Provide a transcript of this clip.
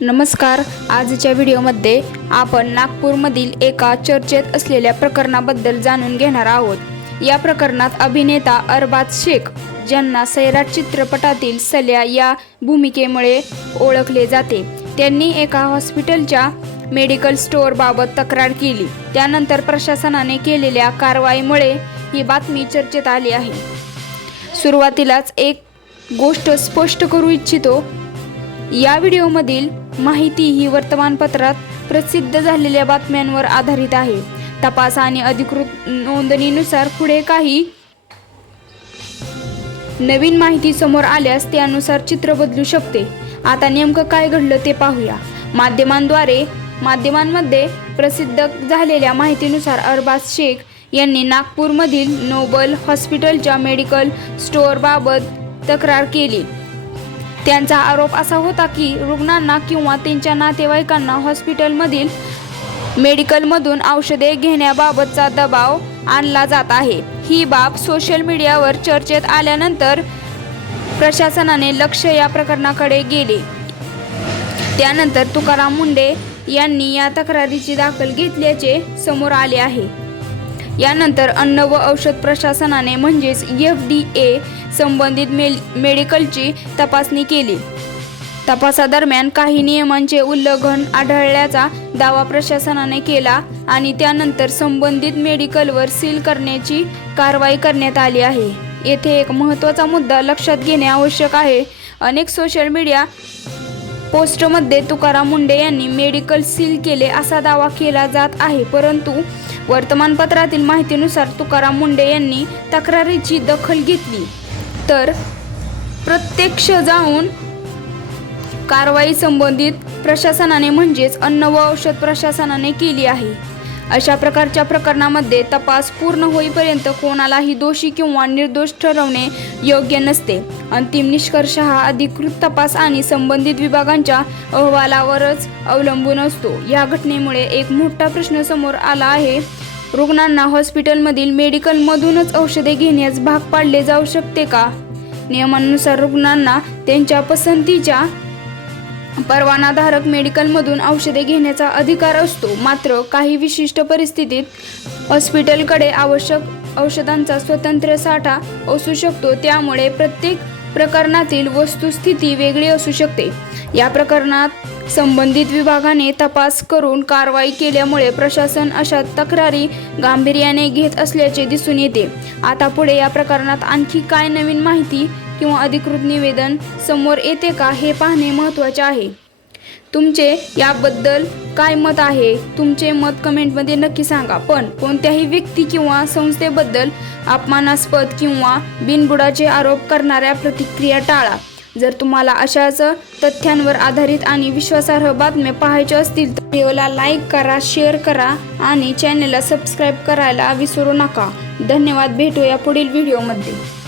नमस्कार. आजच्या व्हिडिओमध्ये आपण नागपूरमधील एका चर्चेत असलेल्या प्रकरणाबद्दल जाणून घेणार आहोत. या प्रकरणात अभिनेता अरबाज शेख, ज्यांना सैराट चित्रपटातील सल्या या भूमिकेमुळे ओळखले जाते, त्यांनी एका हॉस्पिटलच्या मेडिकल स्टोअरबाबत तक्रार केली. त्यानंतर प्रशासनाने केलेल्या कारवाईमुळे ही बातमी चर्चेत आली आहे. सुरुवातीलाच एक गोष्ट स्पष्ट करू इच्छितो. या व्हिडिओमधील माहिती ही वर्तमानपत्रात प्रसिद्ध झालेल्या बातम्यांवर आधारित आहे. तपास आणि अधिकृत नोंदणीनुसार पुढे काही नवीन माहिती समोर आल्यास त्यानुसार चित्र बदलू शकते. आता नेमकं काय घडलं ते पाहूया. माध्यमांमध्ये प्रसिद्ध झालेल्या माहितीनुसार अरबाज शेख यांनी नागपूरमधील नोबल हॉस्पिटलच्या मेडिकल स्टोअरबाबत तक्रार केली. त्यांचा आरोप असा होता की रुग्णांना किंवा त्यांच्या नातेवाईकांना हॉस्पिटलमधील मेडिकलमधून औषधे घेण्याबाबतचा दबाव आणला जात आहे. ही बाब सोशल मीडियावर चर्चेत आल्यानंतर प्रशासनाने लक्ष या प्रकरणाकडे गेले. त्यानंतर तुकाराम मुंढे यांनी या तक्रारीची दखल घेतल्याचे समोर आले आहे. यानंतर अन्न व औषध प्रशासनाने म्हणजेच FDA संबंधित मेडिकलची तपासणी केली. तपासादरम्यान काही नियमांचे उल्लंघन आढळल्याचा दावा प्रशासनाने केला आणि त्यानंतर संबंधित मेडिकलवर सील करण्याची कारवाई करण्यात आली आहे. येथे एक महत्त्वाचा मुद्दा लक्षात घेणे आवश्यक आहे. अनेक सोशल मीडिया पोस्टमध्ये तुकाराम मुंढे यांनी मेडिकल सील केले असा दावा केला जात आहे, परंतु वर्तमानपत्रातील माहितीनुसार तुकाराम मुंढे यांनी तक्रारीची दखल घेतली तर प्रत्यक्ष जाऊन कारवाई संबंधित प्रशासनाने म्हणजेच अन्न व औषध प्रशासनाने केली आहे. अशा प्रकारच्या प्रकरणामध्ये तपास पूर्ण होईपर्यंत कोणालाही दोषी किंवा निर्दोष ठरवणे योग्य नसते. अंतिम निष्कर्ष हा अधिकृत तपास आणि संबंधित विभागांच्या अहवालावरच अवलंबून असतो. या घटनेमुळे एक मोठा प्रश्न समोर आला आहे. रुग्णांना हॉस्पिटलमधील मेडिकलमधूनच औषधे घेण्यास भाग पाडले जाऊ शकते का? नियमानुसार रुग्णांना त्यांच्या पसंतीच्या परवानाधारक मेडिकलमधून औषधे घेण्याचा अधिकार असतो. मात्र काही विशिष्ट परिस्थितीत हॉस्पिटलकडे आवश्यक औषधांचा स्वतंत्र साठा असू शकतो. त्यामुळे प्रत्येक प्रकरणातील वस्तुस्थिती वेगळी असू शकते. या प्रकरणात संबंधित विभागाने तपास करून कारवाई केल्यामुळे प्रशासन अशा तक्रारी गांभीर्याने घेत असल्याचे दिसून येते. आता पुढे या प्रकरणात आणखी काय नवीन माहिती किंवा अधिकृत निवेदन समोर येते का हे पाहणे महत्त्वाचे आहे. तुमचे याबद्दल काय मत आहे? तुमचे मत कमेंटमध्ये नक्की सांगा. पण कोणत्याही व्यक्ती किंवा संस्थेबद्दल अपमानास्पद किंवा बिनबुडाचे आरोप करणाऱ्या प्रतिक्रिया टाळा. जर तुम्हाला अशाच तथ्यांवर आधारित आणि विश्वासार्ह बातम्या पाहायच्या असतील तर व्हिडिओला लाईक करा, शेअर करा आणि चॅनलला सबस्क्राईब करायला विसरू नका. धन्यवाद. भेटूया पुढील व्हिडिओमध्ये.